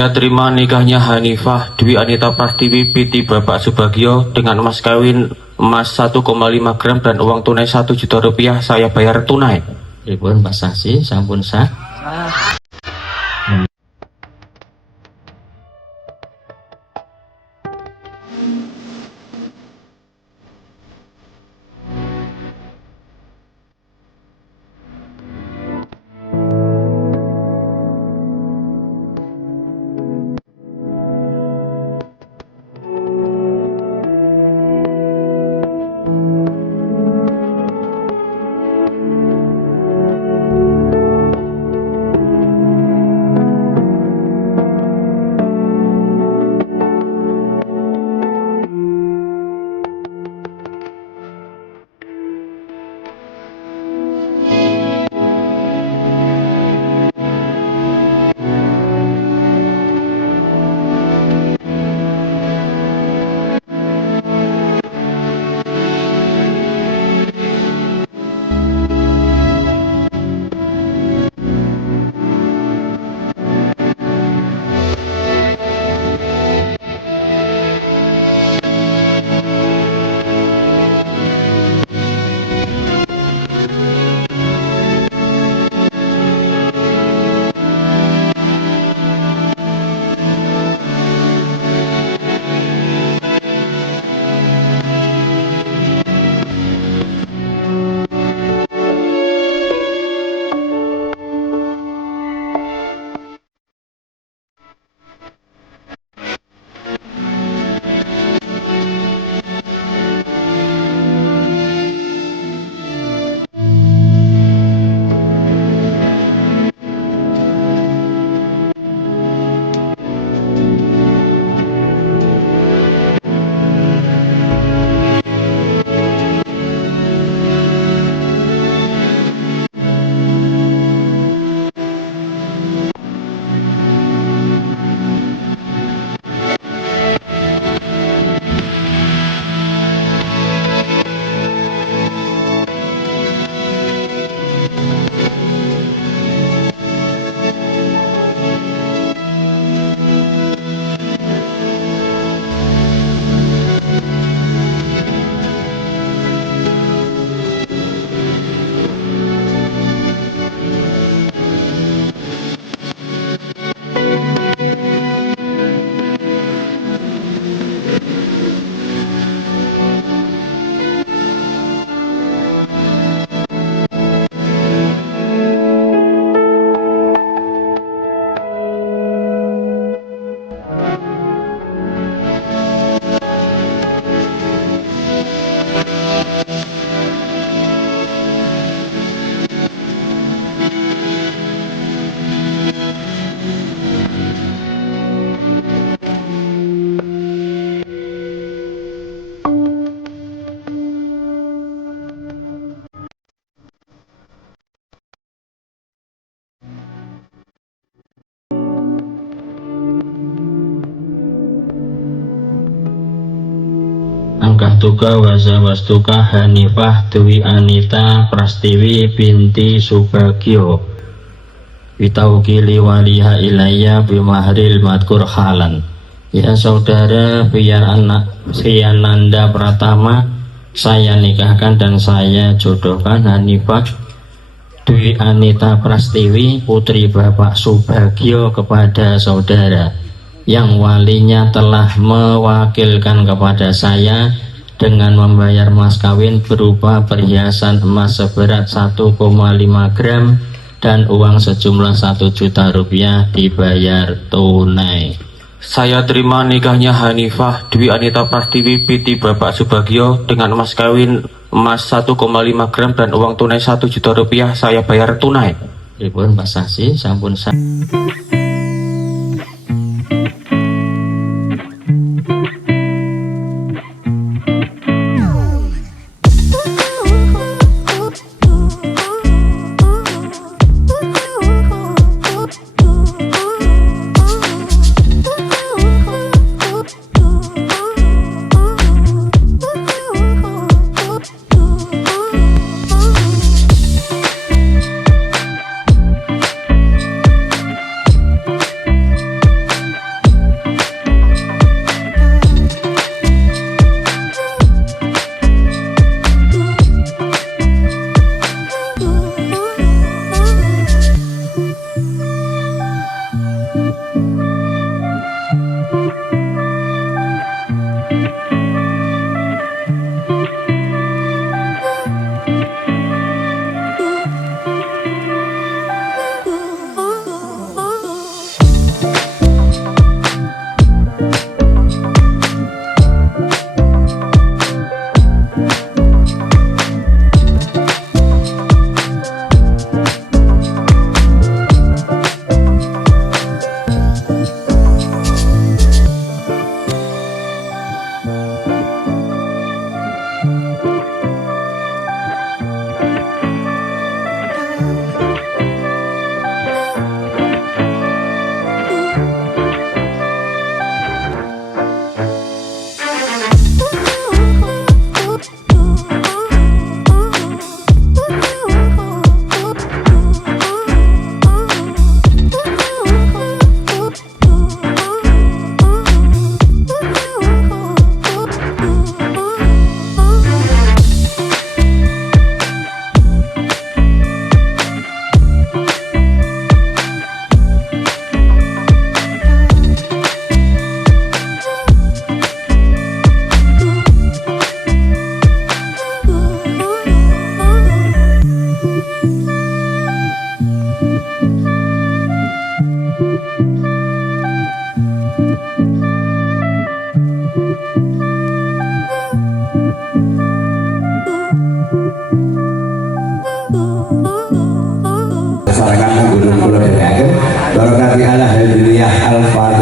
Saya terima nikahnya Hanifah Dwi Anita Prastiwi binti Bapak Subagio dengan mas kawin emas 1,5 gram dan uang tunai 1 juta rupiah. Saya bayar tunai. Pripun Pak Saksi sampun sah? Angkah tuka wazawastuka Hanifah Dwi Anita Prastiwi binti Subagio Witaukili waliha ilayya bimahril madkur halan. Ya saudara biar anak Siananda Pratama, saya nikahkan dan saya jodohkan Hanifah Dwi Anita Prastiwi putri Bapak Subagio kepada saudara yang walinya telah mewakilkan kepada saya dengan membayar mas kawin berupa perhiasan emas seberat 1,5 gram dan uang sejumlah 1 juta rupiah dibayar tunai. Saya terima nikahnya Hanifah Dwi Anita Prastiwi binti Bapak Subagio dengan mas kawin emas 1,5 gram dan uang tunai 1 juta rupiah. Saya bayar tunai. Pripun Pak Saksi sampun sah?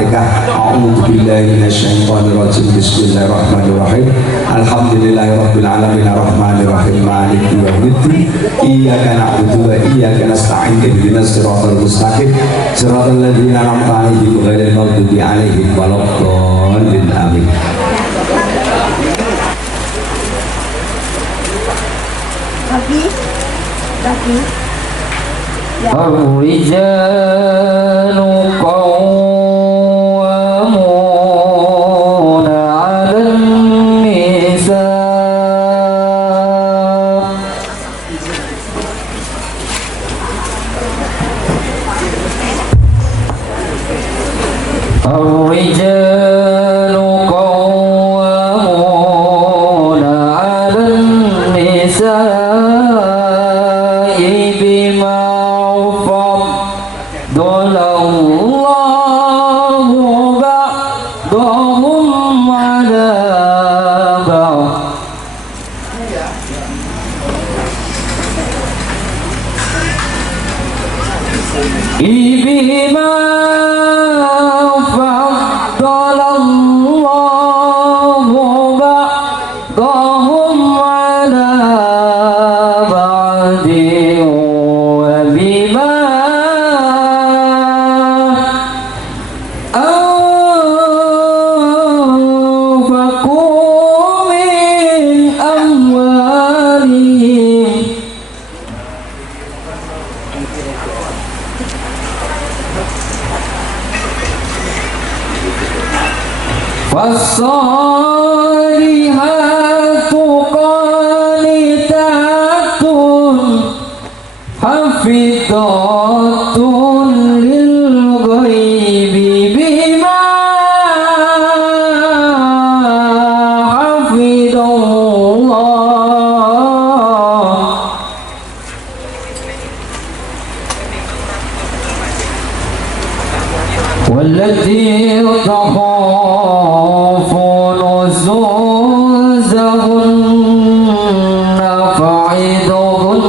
Al-Fatihah. A'udzubillahi minasyaitonirrajim. Bismillahirrahmanirrahim. Alhamdulillahirabbil alamin arrahmanirrahim maliki yaumiddin. Iyyaka na'budu wa iyyaka nasta'in. Ihdinas siratal mustaqim. Siratal ladzina an'amta 'alaihim ghairil maghdubi 'alaihim waladdallin. Amin. الرجال قوامون على النساء الرجال قوامون على النساء بما فضل الله بعضهم على بعض بما فضل الله بعضهم على بعض وبما أنفقوا من أموالهم فالصالحات قانتات حافظات للغيب بما حفظ الله والتي تخاف نشوزهن فعظهن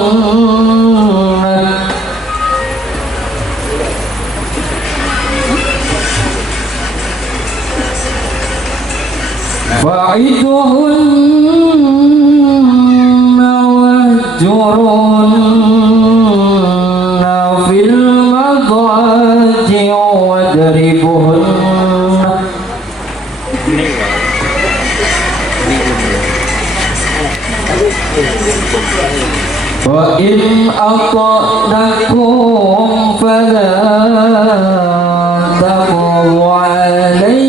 واهجرهن في المضاجع واضربهن وإن أطعنكم فلا تبغوا عليهن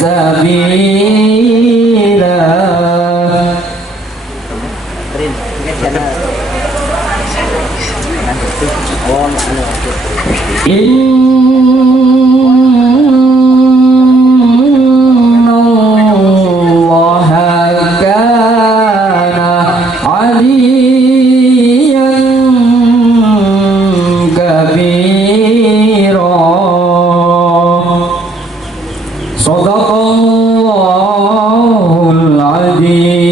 سبيلا إن الله كان عليا كبيرا صدق الله العظيم.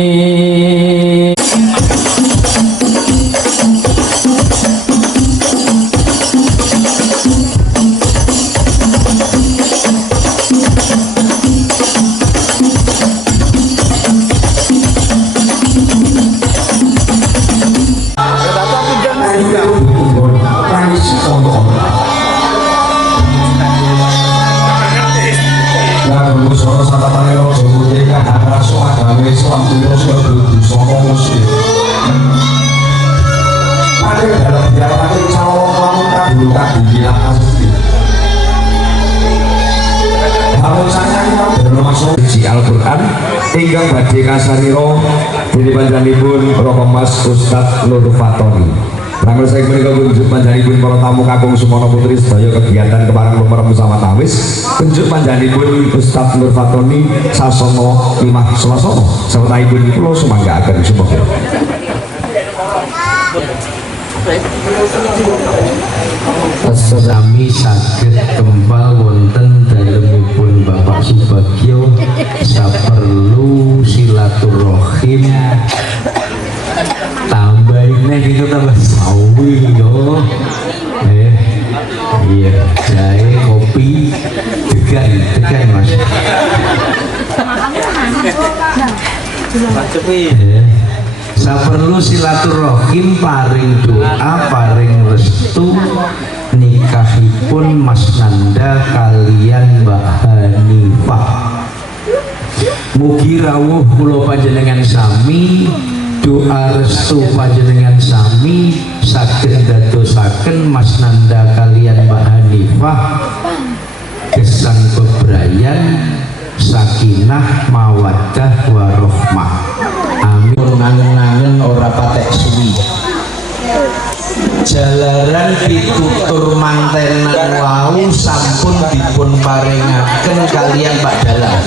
Al-Quran ingkang badhe kasarira dening panjenenganipun Romo Mas Ustadz Nur Fatoni. Langkung saya menika kunjuk panjenenganipun para tamu kakung Sumono Putri sedaya kegiatan keparang lumer musawat awis kunjuk panjenenganipun Ustadz Nur Fatoni sasana limah swasana sawenahipun kula sumanggaaken sumangga. Sami saged kempal wonten dalemipun Bapak Subagio saperlu silaturahim tambah ini kita tambah sawi yo ya, jahe, kopi, degan mas. Ya. Saperlu silaturahim paring doa paring restu nikahipun Mas Nanda kalian Mbak Hanifah. Mugi rawuh kula panjenengan sami, doa restu panjenengan sami saged dadosaken Mas Nanda kalian Mbak Hanifah gesang bebrayan sakinah mawaddah warohmah. Amin. Nangen-nangen ora patek suwi. Jalaran pitutur mantenan wau sampun dipun paringaken kalian Pak Dalang.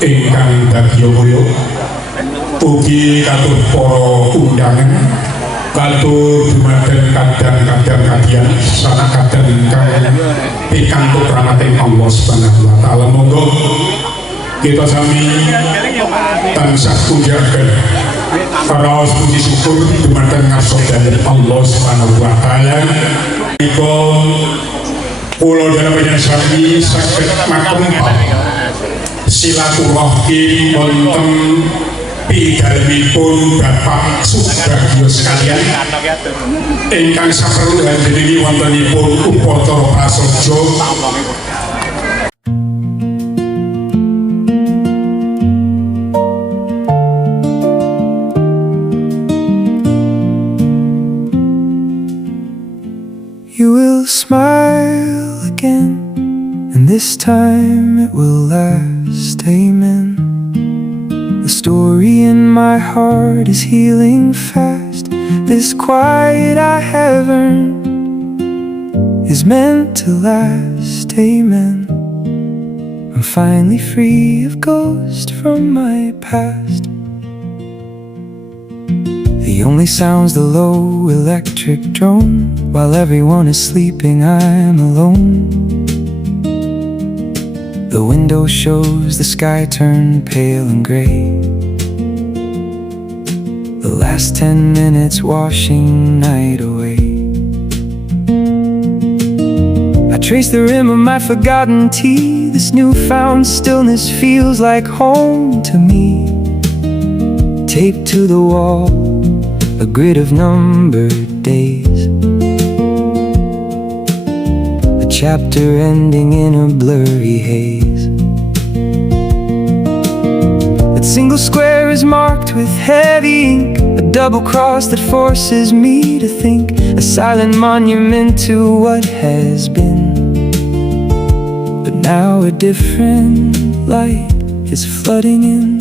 Ingkang dagya mulya ugi katur para undangan katur dumateng kadang-kadang kadian sanak kadang ingkang pikantuk rahmating Allah Subhanahu wa taala. Monggo kita sami tansah pujaken para puji syukur dumateng ngarsa Allah Subhanahu wa taala. Iko kula dalam panjenengan saged makumpul silaturahim wonten pidhatanipun Bapak Subagio sekalian ingkang saperlu hadiri wontenipun upacara prasaja. You will smile again, and this time it will last, amen. The story in my heart is healing fast. This quiet I have earned is meant to last, amen. I'm finally free of ghosts from my past. The only sound's the low electric drone. While everyone is sleeping, I'm alone. The window shows the sky turn pale and gray. The last 10 minutes washing night away. I trace the rim of my forgotten tea. This newfound stillness feels like home to me. Taped to the wall, a grid of numbered days. chapter ending in a blurry haze. That single square is marked with heavy ink, a double cross that forces me to think, a silent monument to what has been. But now a different light is flooding in.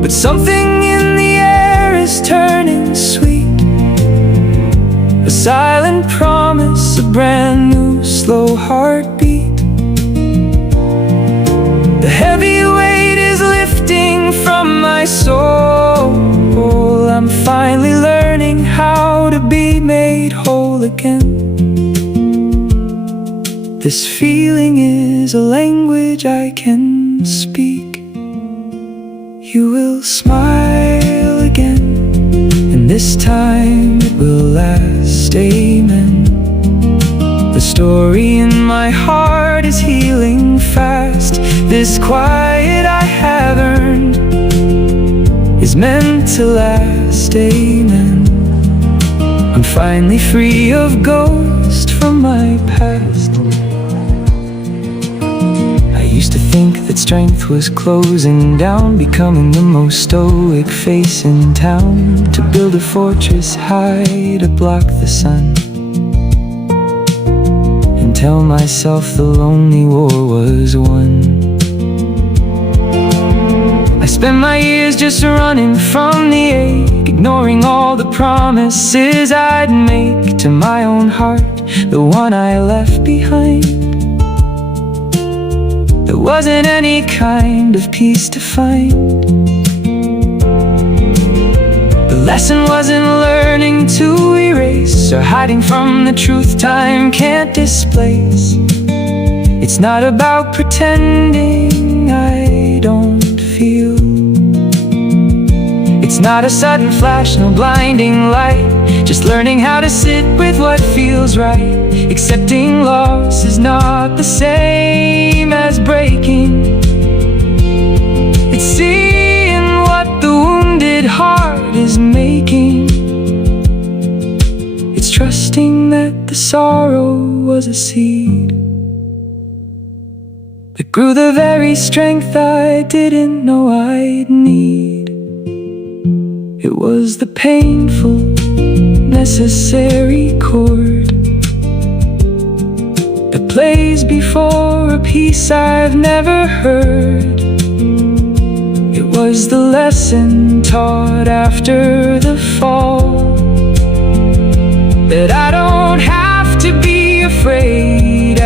But something in the air is turning sweet, a silent promise, a brand new slow heartbeat. The heavy weight is lifting from my soul. I'm finally learning how to be made whole again. This feeling is a language I can speak. You will smile again, and this time it will last, amen. The story in my heart is healing fast. This quiet I have earned is meant to last, amen. I'm finally free of ghosts from my past. I used to think that strength was closing down, becoming the most stoic face in town, to build a fortress high to block the sun, and tell myself the lonely war was won. I spent my years just running from the ache, ignoring all the promises I'd make to my own heart, the one I left behind. There wasn't any kind of peace to find. The lesson wasn't learning to erase, or hiding from the truth time can't displace. It's not about pretending I don't feel. It's not a sudden flash, no blinding light, just learning how to sit with what feels right. Accepting loss is not the same as breaking. It's seeing what the wounded heart is making. It's trusting that the sorrow was a seed that grew the very strength I didn't know I'd need. It was the painful, necessary chord that plays before a piece I've never heard. It was the lesson taught after the fall, that I don't have to be afraid